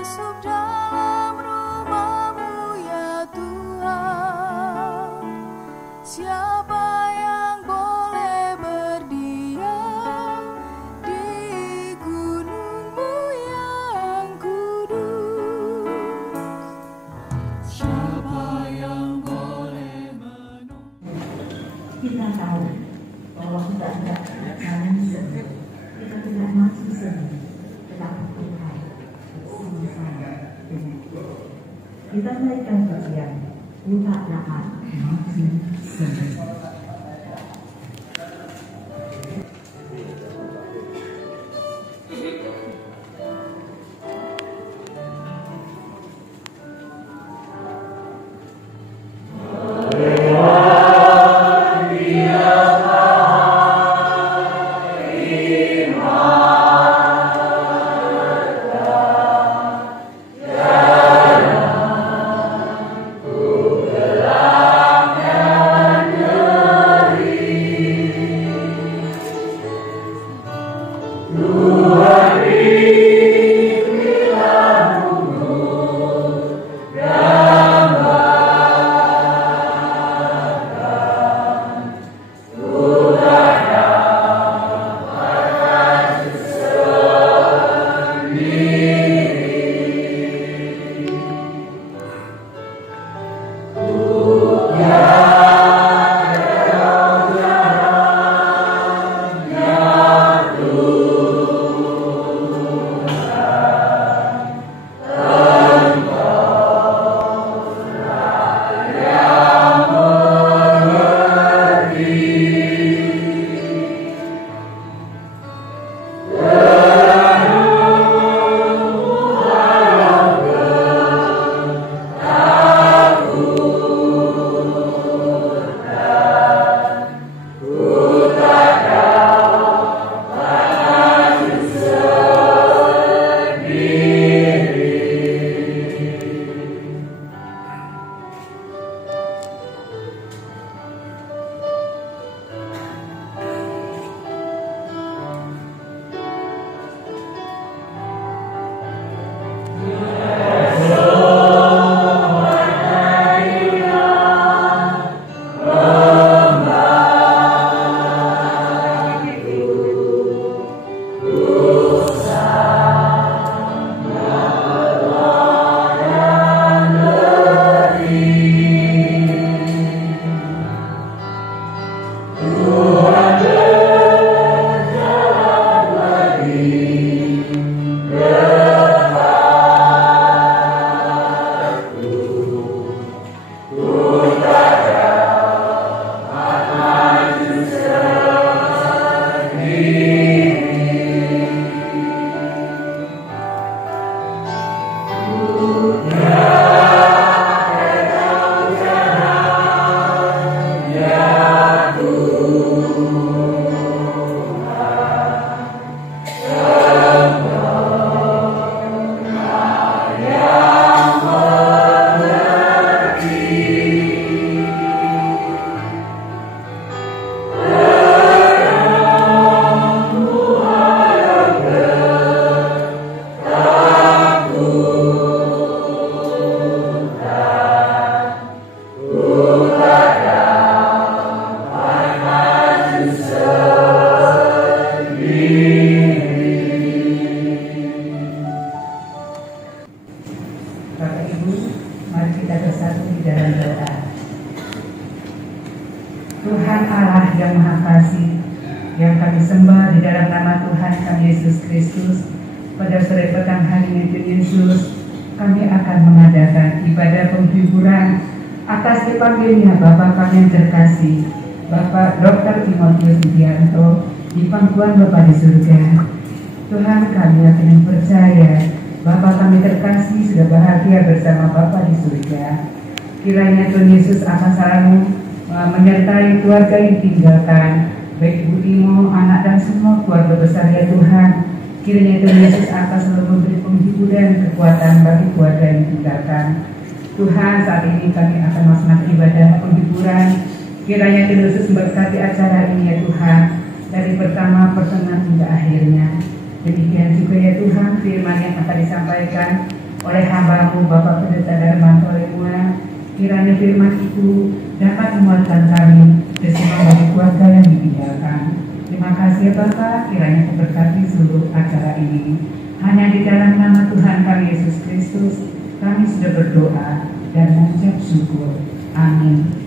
masuk dalam rumah-Mu ya Tuhan. Siapa yang boleh berdiam di gunung-Mu yang kudus? Siapa yang boleh Kita tahu bahwa kita tidak jalan sendiri, kita tidak maju sendiri, tetapi Tuhan bersama-sama dengan kita. Kita menaikkan pujian, kita dapat maju sendiri. Tuhan Allah yang Maha Kasih, yang kami sembah di dalam nama Tuhan kami Yesus Kristus, pada sore petang hari ini Yesus, kami akan mengadakan ibadah penghiburan atas dipanggilnya Bapak kami yang terkasih, Bapak Dr. Timotius Widianto, di pangkuan Bapa di surga. Tuhan, kami yakin percaya Bapak kami terkasih sudah bahagia bersama Bapa di surga. Kiranya Tuhan Yesus akan selalu menyertai keluarga yang tinggalkan, baik Ibu Timo, anak dan semua keluarga besar ya Tuhan. Kiranya Tuhan Yesus akan selalu memberi penghiburan kekuatan bagi keluarga yang tinggalkan. Tuhan, saat ini kami akan melaksanakan ibadah penghiburan. Kiranya Tuhan Yesus memberkati acara ini ya Tuhan, dari pertama pertengahan hingga akhirnya. Demikian juga ya Tuhan, firman yang akan disampaikan oleh hamba-Mu Bapak Pendeta Darmanto Lemua, kiranya firman itu dapat menguatkan kami bersama bagi keluarga yang ditinggalkan. Terima kasih ya Bapak, kiranya Kau berkati seluruh acara ini. Hanya di dalam nama Tuhan kami Yesus Kristus, kami sudah berdoa dan mengucap syukur. Amin.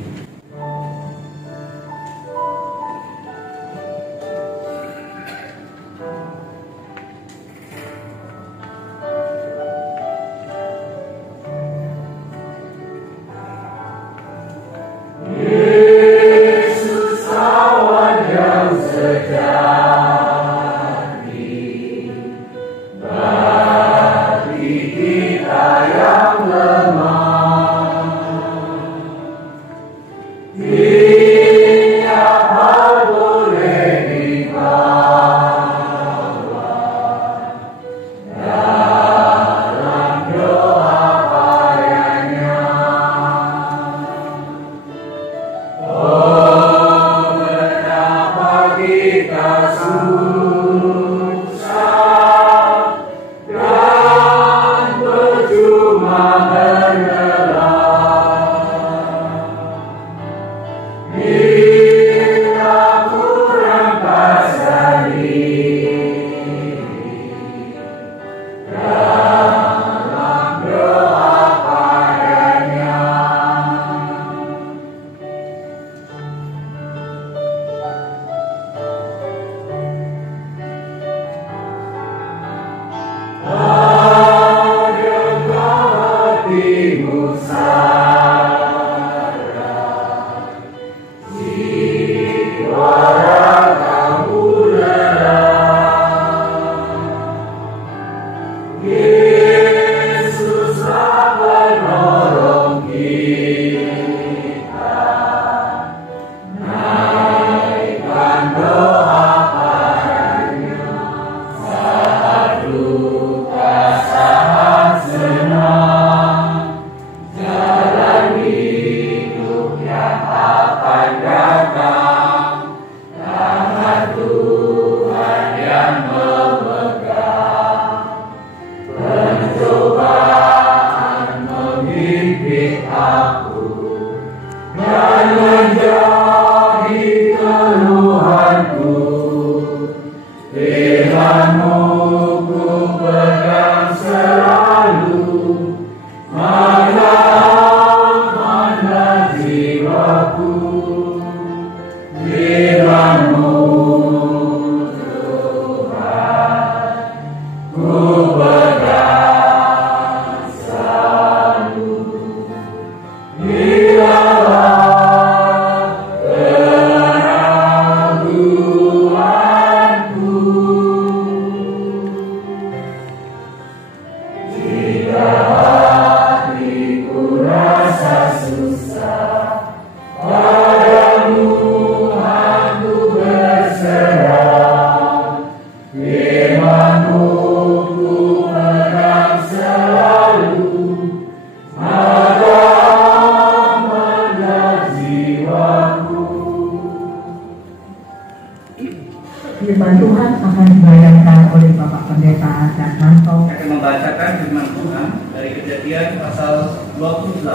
Firman Tuhan akan dibacakan oleh Bapak Pendeta Darmanto. Akan membacakan firman Tuhan dari Kejadian pasal 28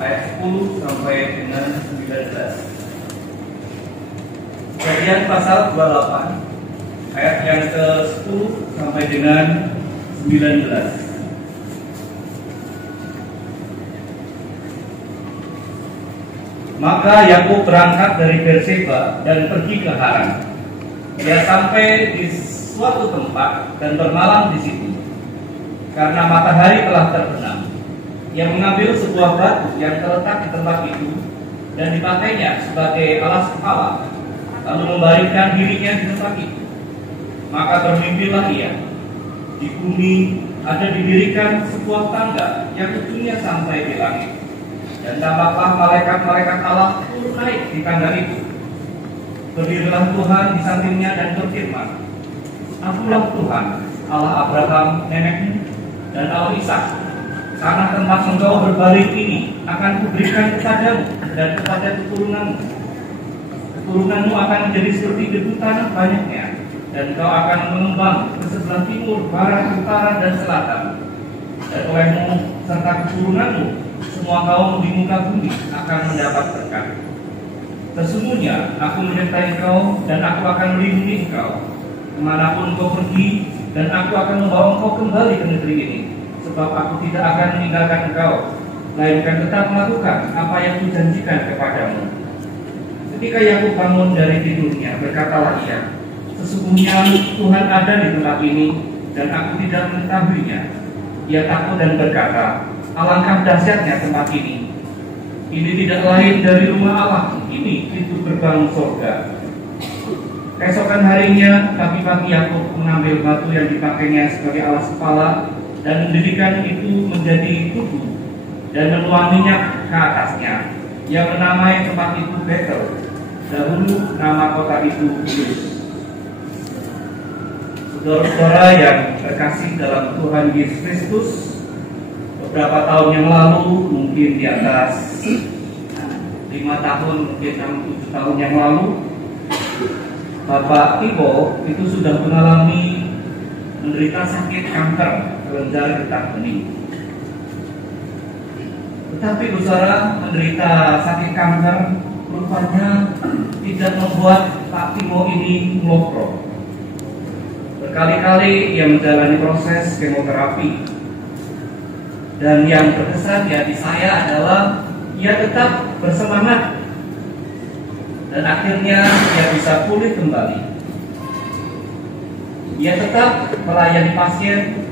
ayat 10 sampai dengan 19. Kejadian pasal 28 ayat yang ke-10 sampai dengan 19. Maka Yakub berangkat dari Berseba dan pergi ke Haran. Dia sampai di suatu tempat dan bermalam di situ. Karena matahari telah terbenam, ia mengambil sebuah batu yang terletak di tempat itu dan dipakainya sebagai alas kepala, lalu membaringkan dirinya di tempat itu. Maka bermimpilah ia. Di bumi ada didirikan sebuah tangga yang ujungnya sampai di langit. Dan tampaklah malaikat-malaikat Allah turun naik di tangga itu. Berdirilah Tuhan di sampingnya dan berfirman, Akulah Tuhan, Allah Abraham nenekmu dan Allah Ishak. Tanah tempat engkau berbaring ini akan kuberikan kepadamu dan kepada keturunanmu. Keturunanmu akan menjadi seperti debu tanah banyaknya, dan kau akan mengembang ke sebelah timur, barat, utara, dan selatan. dan olehmu serta keturunanmu semua kaum di muka bumi akan mendapat berkat. Sesungguhnya aku menyertai engkau dan aku akan melindungi engkau kemanapun engkau pergi, dan aku akan membawa engkau kembali ke negeri ini, sebab aku tidak akan meninggalkan engkau, melainkan tetap melakukan apa yang kujanjikan kepadamu. Ketika Yakub bangun dari tidurnya, berkatalah ia, sesungguhnya Tuhan ada di tempat ini, dan aku tidak mengetahuinya. Ia takut dan berkata, alangkah dahsyatnya tempat ini. Ini tidak lain dari rumah Allah, ini pintu gerbang surga. Keesokan harinya, pagi-pagi Yakub mengambil batu yang dipakainya sebagai alas kepala dan mendirikan itu menjadi tubuh dan menuang minyak ke atasnya. Ia menamai tempat itu Betel. Dahulu nama kota itu Luz. Saudara-saudara yang terkasih dalam Tuhan Yesus Kristus, beberapa tahun yang lalu, mungkin di atas 5 tahun, mungkin 7 tahun yang lalu, Bapak Timo itu sudah mengalami menderita sakit kanker kelenjar getah bening. Tetapi saudara, menderita sakit kanker rupanya tidak membuat Pak Timo ini melopro. Berkali-kali ia menjalani proses kemoterapi, dan yang berkesan di hati saya adalah ia tetap bersemangat, dan akhirnya ia bisa pulih kembali. Ia tetap melayani pasien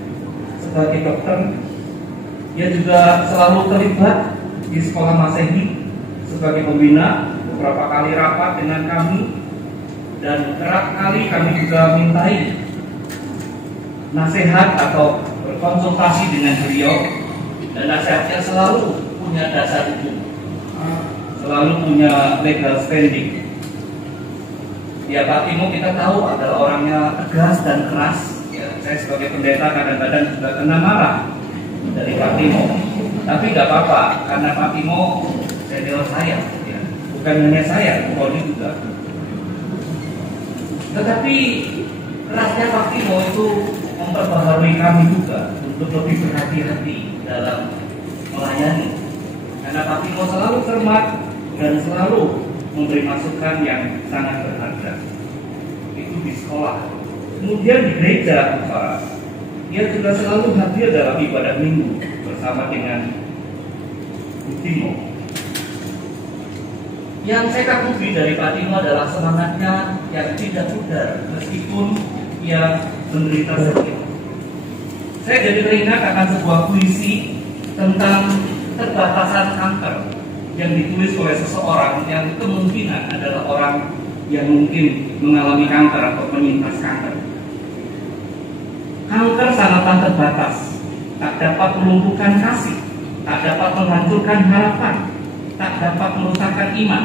sebagai dokter. Ia juga selalu terlibat di sekolah Masehi sebagai pembina, beberapa kali rapat dengan kami, dan kerap kali kami juga mintai nasihat atau berkonsultasi dengan beliau, dan nasihatnya selalu punya dasar hukum, selalu punya legal standing. Ya, Pak Timo kita tahu adalah orangnya tegas dan keras. Ya, saya sebagai pendeta kadang-kadang juga kena marah dari Pak Timo. Tapi nggak apa-apa, karena Pak Timo senior saya, ya. Bukan hanya saya, Roni juga. Tetapi kerasnya Pak Timo itu memperbaharui kami juga untuk lebih berhati-hati dalam melayani. Karena Pak Timo selalu cermat dan selalu memberi masukan yang sangat berharga. Itu di sekolah. Kemudian di gereja, Pak, dia juga selalu hadir dalam ibadah minggu bersama dengan Bu Timo. Yang saya kagumi dari Pak Timo adalah semangatnya yang tidak pudar meskipun ia menderita sakit. Saya jadi teringat akan sebuah puisi tentang keterbatasan kanker yang ditulis oleh seseorang yang kemungkinan adalah orang yang mungkin mengalami kanker atau penyintas kanker. Kanker sangatlah terbatas, tak dapat melumpuhkan kasih, tak dapat menghancurkan harapan, tak dapat merusakkan iman,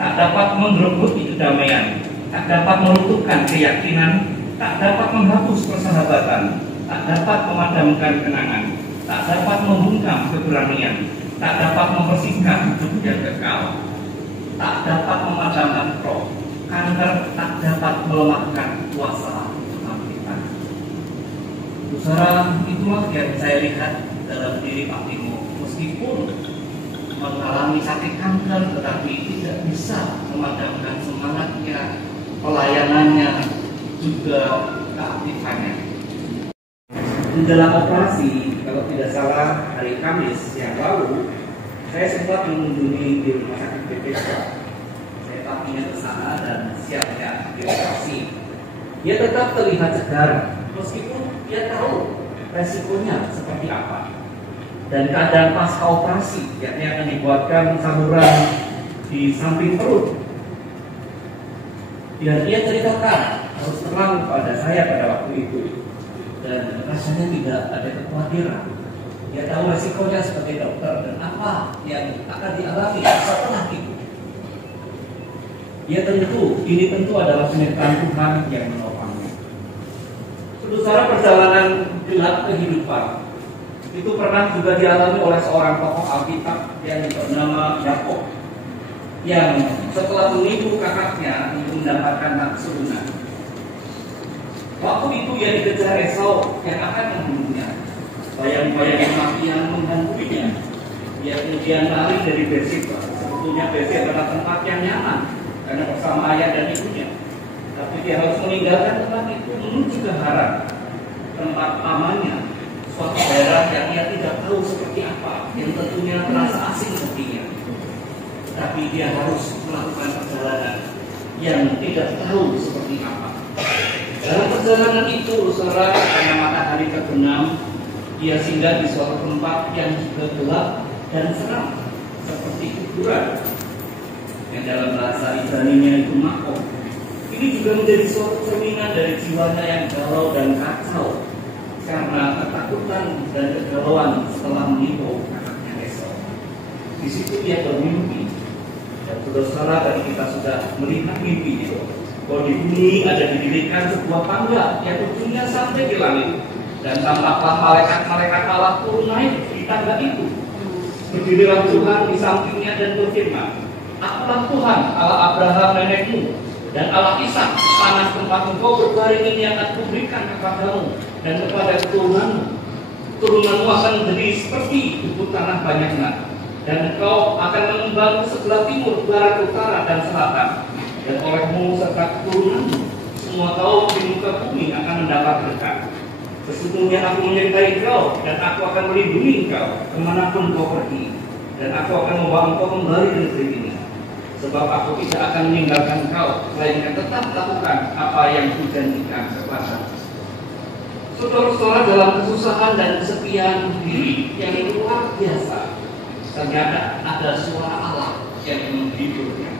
tak dapat menggerogoti kedamaian, tak dapat meruntuhkan keyakinan, tak dapat menghapus persahabatan, tak dapat memadamkan kenangan, tak dapat membungkam keberanian, tak dapat membersihkan hidup yang kekal, tak dapat memadamkan roh. Kanker tak dapat melemahkan kuasa kebangkitan. Saudara, itulah yang saya lihat dalam diri Pak Timo. Meskipun mengalami sakit kanker, tetapi tidak bisa memadamkan semangatnya, pelayanannya, juga keaktifannya. Dalam operasi, kalau tidak salah hari Kamis yang lalu, saya sempat mengunjungi di rumah sakit BPK. Saya paginya ke sana dan siapnya dioperasi. Dia tetap terlihat segar, meskipun dia tahu resikonya seperti apa. Dan keadaan pasca operasi, yakni akan dibuatkan saluran di samping perut. Dan dia ceritakan harus terang pada saya pada waktu itu. Dan rasanya tidak ada kekhawatiran. Dia tahu resikonya sebagai dokter dan apa yang akan dialami setelah itu. Dia ini tentu adalah penyertaan Tuhan yang menopangnya. Saudara, perjalanan gelap kehidupan itu pernah juga dialami oleh seorang tokoh Alkitab yang bernama Yakub, yang setelah menipu kakaknya untuk mendapatkan hak keturunan. Waktu itu ia dikejar Esau yang akan membunuhnya. Bayang-bayang kematian menghantuinya. Dia kemudian lari dari Berseba. Sebetulnya Berseba adalah tempat yang nyaman karena bersama ayah dan ibunya. Tapi dia harus meninggalkan tempat itu menuju ke Haran, tempat amannya, suatu daerah yang ia tidak tahu seperti apa, yang tentunya terasa asing baginya. Tapi dia harus melakukan perjalanan yang tidak tahu seperti apa. Dalam perjalanan itu, saudara, karena matahari terbenam, dia singgah di suatu tempat yang juga gelap dan seram, seperti kuburan, yang dalam bahasa Ibrani-nya itu makom. Ini juga menjadi suatu cerminan dari jiwanya yang galau dan kacau karena ketakutan dan kegalauan setelah menipu anaknya Esau. Di situ dia bermimpi. Dan saudara, tadi kita sudah melihat mimpi itu. Bahwa di bumi ada didirikan sebuah tangga yang ujungnya sampai di langit. Dan tampaklah malaikat-malaikat Allah turun naik di tangga itu. Berdirilah Tuhan di sampingnya dan berfirman, Akulah Tuhan, Allah Abraham nenekmu, dan Allah Ishak, tanah tempat engkau berbaring ini akan kuberikan kepadamu dan kepada keturunanmu. Turunanmu akan menjadi seperti bukit tanah banyaknya, dan engkau akan mengembang sebelah timur, barat, utara, dan selatan. Dan olehmu serta keturunanmu, semua kaum di muka bumi akan mendapat berkat. Sesungguhnya aku menyertai engkau, dan aku akan melindungi engkau kemanapun kau pergi, dan aku akan membawa engkau kembali ke negeri ini. Sebab aku tidak akan meninggalkan engkau, melainkan tetap lakukan apa yang kujanjikan kepadamu. Saudara-saudara, dalam kesusahan dan kesepian diri yang luar biasa, ternyata ada suara Allah yang menghiburnya.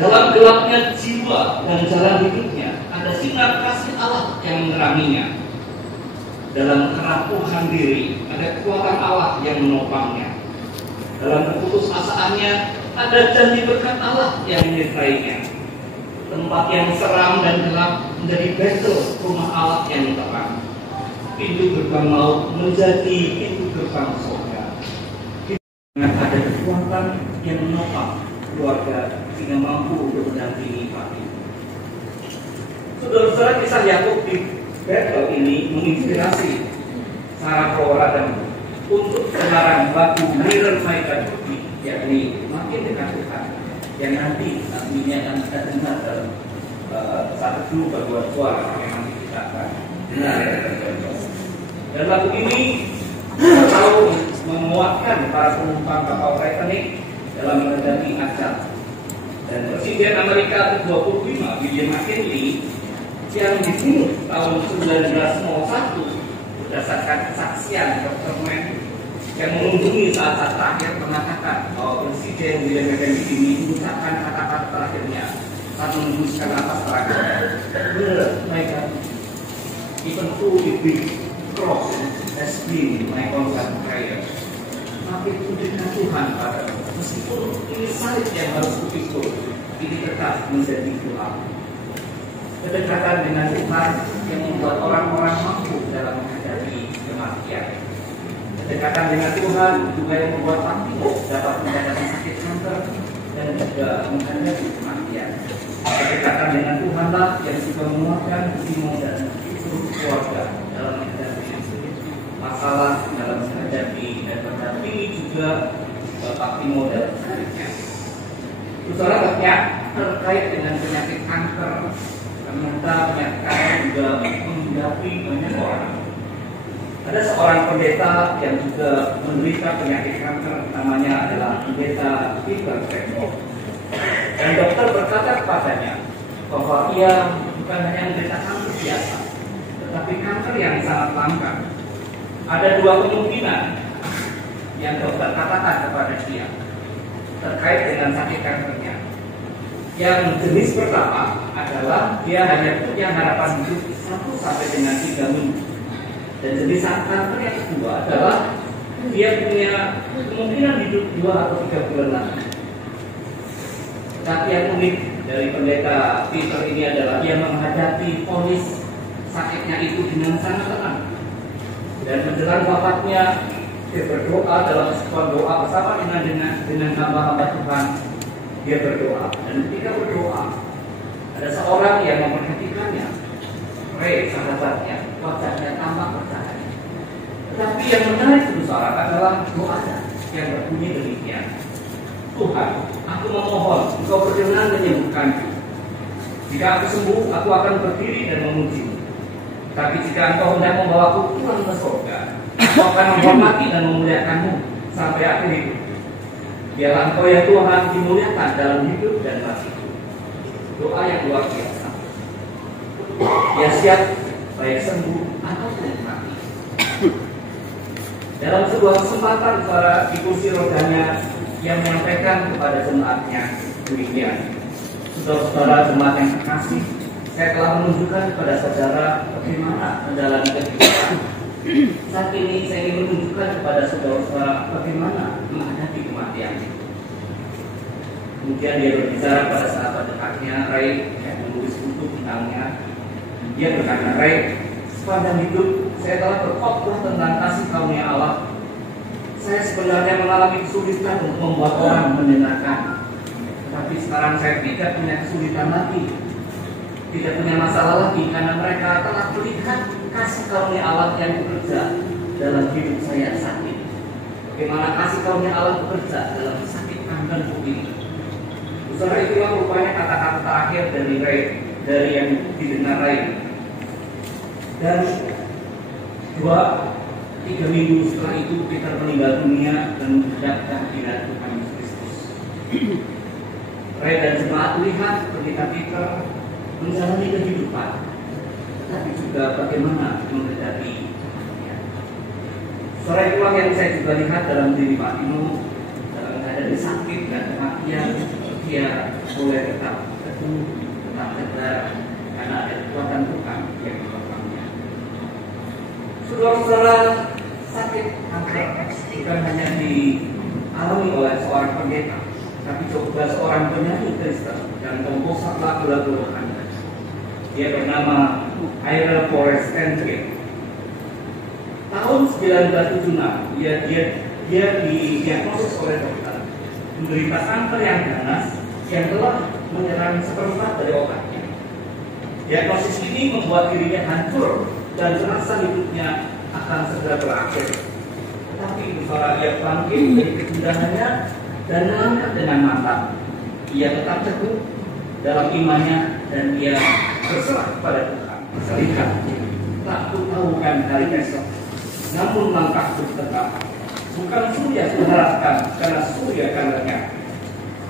Dalam gelapnya jiwa dan jalan hidupnya, ada sinar kasih Allah yang meneranginya. Dalam kerapuhan diri, ada kekuatan Allah yang menopangnya. Dalam keputusasaannya, ada janji berkat Allah yang menyertainya. Tempat yang seram dan gelap menjadi betul rumah Allah yang terang. Pintu gerbang maut menjadi pintu gerbang surga. Ada kekuatan yang menopang keluarga sehingga mampu untuk mendampingi pagi. Saudara-saudara, kisah Yakub di Betel ini menginspirasi Sarah dan untuk melarang lagu Mirror My God, yakni makin dekat Tuhan, yang nanti artinya akan kita dengar dalam satu dulu kedua suara yang nanti kita akan dengar. Dan lagu ini selalu menguatkan para penumpang kapal Titanic dalam menghadapi azab. Dan Presiden Amerika ke-25 William McKinley yang dibunuh tahun 1901 berdasarkan kesaksian Dr. Mann yang mengunjungi saat-saat terakhir mengatakan bahwa Presiden William McKinley ini mengucapkan kata-kata terakhirnya saat menembuskan nafas terakhir. My God, even though the big cross has been my constant prayer. Tapi dengan Tuhan pada meskipun ini salib yang harus kupikul, ini tetap menjadi doa. Kedekatan dengan Tuhan yang membuat orang-orang mampu dalam menghadapi kematian. Kedekatan dengan Tuhan juga yang membuat Timo dapat menghadapi sakit kanker dan juga menghadapi kematian. Kedekatan dengan Tuhanlah yang juga menguatkan Timo dan seluruh keluarga dalam menghadapi masalah, dalam menghadapi dan mendampingi juga Bapak Timo dan sebaliknya. Saudara, terkait dengan penyakit kanker, ternyata penyakit kanker juga menghadapi banyak orang. Ada seorang pendeta yang juga menderita penyakit kanker, namanya adalah pendeta Peter Craig. Dan dokter berkata kepadanya bahwa ia bukan hanya menderita kanker biasa, tetapi kanker yang sangat langka. Ada dua kemungkinan yang dokter katakan kepada dia terkait dengan sakit kankernya. Yang jenis pertama adalah dia hanya punya harapan hidup 1 sampai dengan 3 minggu. Dan jenis kanker yang kedua adalah dia punya kemungkinan hidup 2 atau 3 bulan lagi. Tapi yang unik dari pendeta Peter ini adalah dia menghadapi vonis sakitnya itu dengan sangat tenang. Dan menjelang wafatnya dia berdoa dalam sebuah doa bersama dengan hamba-hamba Tuhan. Dia berdoa, dan ketika berdoa ada seorang yang memperhatikannya, sahabatnya, wajahnya tampak bercahaya. Tapi yang menarik itu saudara adalah doanya yang berbunyi demikian. Tuhan, aku memohon Engkau berkenan menyembuhkanku. Jika aku sembuh, aku akan berdiri dan memuji-Mu. Tapi jika Engkau hendak membawaku pulang ke surga, Engkau akan menghormati dan memuliakan-Mu sampai akhir hidup. Biarlah Engkau ya Tuhan dimuliakan dalam hidup dan matiku. Doa yang luar biasa. Dia siap baik sembuh ataupun mati. Dalam sebuah kesempatan saudara di kursi rodanya yang menyampaikan kepada jemaatnya demikian. Saudara jemaat yang terkasih, saya telah menunjukkan kepada saudara bagaimana menjalani kehidupan. Saat ini saya ingin menunjukkan kepada saudara bagaimana menghadapi kematian. Kemudian dia berbicara pada sahabat dekatnya, Ray, yang menulis buku tentangnya. Dia berkata, Ray, sepanjang hidup saya telah berkhotbah tentang kasih karunia Allah. Saya sebenarnya mengalami kesulitan untuk membuat orang mendengarkan. Tapi sekarang saya tidak punya kesulitan lagi, tidak punya masalah lagi, karena mereka telah melihat kasih karunia Allah yang bekerja dalam hidup saya saat ini. Bagaimana kasih karunia Allah bekerja dalam sakit kanker ini. Saudara, itulah rupanya kata-kata terakhir dari yang didengar Ray. Dan 2-3 minggu setelah itu Peter meninggal dunia dan menghadapkan hadirat Tuhan Yesus Kristus. Ray dan jemaat melihat ketika Peter menjalani kehidupan, tapi juga bagaimana menghadapi kematian. Saudara, itulah yang saya juga lihat dalam diri Pak Timo dalam menghadapi sakit dan kematian. Dia boleh tetap teguh, tetap tegar, karena ada kekuatan Tuhan yang menopangnya. Saudara-saudara, sakit kanker bukan hanya dialami oleh seorang pendeta, tapi juga seorang penyanyi Kristen yang komposer lagu-lagu rohani. Dia bernama Ira Forrest Hendrick. Tahun 1976 dia didiagnosis oleh dokter menderita kanker yang ganas yang telah menyerang seperempat dari otaknya. Diagnosis ini membuat dirinya hancur dan merasa hidupnya akan segera berakhir. Tetapi saudara, ia bangkit dari kegundahannya dan melangkah dengan mantap. Ia tetap teguh dalam imannya dan ia berserah kepada Tuhan. Selihat, tak tahu kan hari esok, namun langkahku tetap. Bukan surya kuharapkan, karena surya akan lenyap.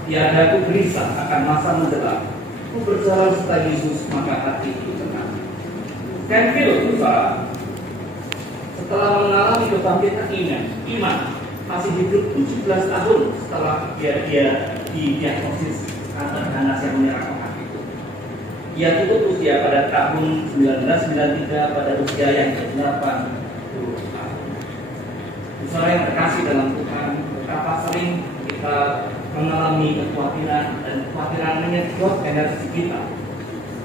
Tiada ku gelisah akan masa menjelang. Ku berjalan serta Yesus, maka hatiku tenang. Stanfield, saudara, setelah mengalami kebangkitan iman, masih hidup 17 tahun setelah dia didiagnosis kanker ganas yang menyerang otak itu. Ia tutup usia pada tahun 1993 pada usia yang ke-80 tahun. Saudara yang terkasih dalam Tuhan, betapa sering kita mengalami kekhawatiran dan kekhawatiran menyedot energi kita,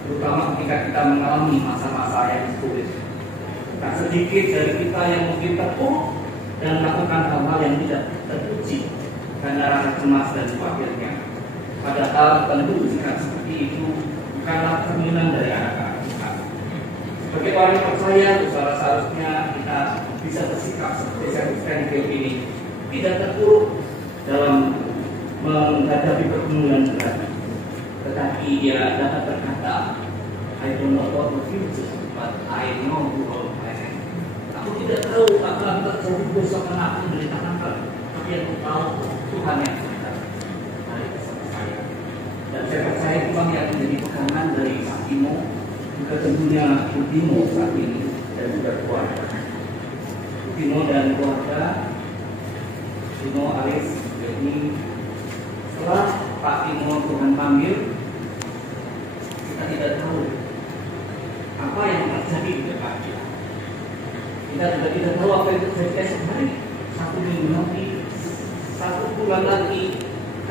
terutama ketika kita mengalami masa-masa yang sulit. Tak sedikit dari kita yang mungkin terpuruk dan melakukan hal-hal yang tidak terpuji karena rasa cemas dan khawatirnya. Padahal tentu jika seperti itu bukanlah cerminan dari anak-anak Tuhan. Sebagai orang yang percaya, saudara, seharusnya kita bisa bersikap seperti Stanfield ini, tidak terpuruk dalam menghadapi pergumulan berat, tetapi ia dapat berkata, I don't know what the future, but I know who will plan. Aku tidak tahu apa yang terjadi besok karena aku menderita kanker, tapi aku tahu Tuhan yang sadar dari bersama saya. Dan saya percaya Tuhan yang menjadi pegangan dari Pak Timo, juga tentunya Timo saat ini dan juga keluarga. Timo dan keluarga, Timo, Aris, ini setelah Pak Timo Tuhan panggil, kita tidak tahu apa yang terjadi di depannya. Kita juga tidak tahu apa yang terjadi esok hari, 1 minggu nanti, 1 bulan lagi,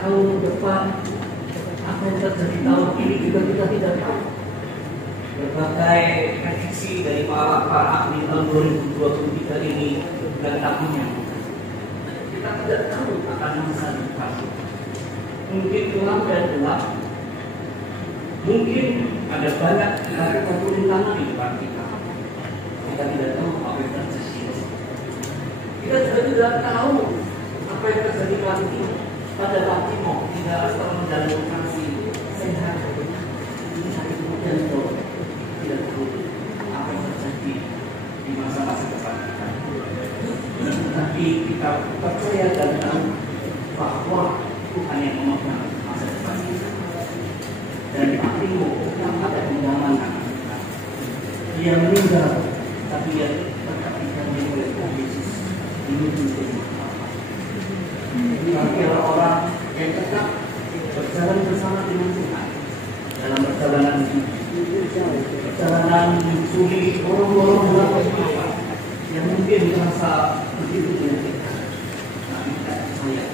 tahun depan, apa yang terjadi tahun ini juga kita tidak tahu. Berbagai prediksi dari para ahli tahun 2023 ini dan tahunnya, kita tidak tahu akan masa depan. Mungkin gelap dan gelap, mungkin ada banyak rintangan di depan kita. Kita tidak tahu apa yang terjadi. Kita juga tidak tahu apa yang terjadi nanti pada Patimo tidak asal menjalani kasih sehat. Tapi kemudian tidak tahu apa yang terjadi di masa-masa depan kita. Tapi kita percaya dan tahu bahwa Tuhan yang memegang masa depan kita. Dan Patimo yang ada di zaman anak kita, dia meninggal, tapi dia tetap dijamin oleh Tuhan Yesus. Ini menjadi apa? Bagi orang yang tetap berjalan bersama dengan Tuhan dalam perjalanan sulit, orang-orang yang mungkin merasa begitu menyakitkan, tapi tidak percaya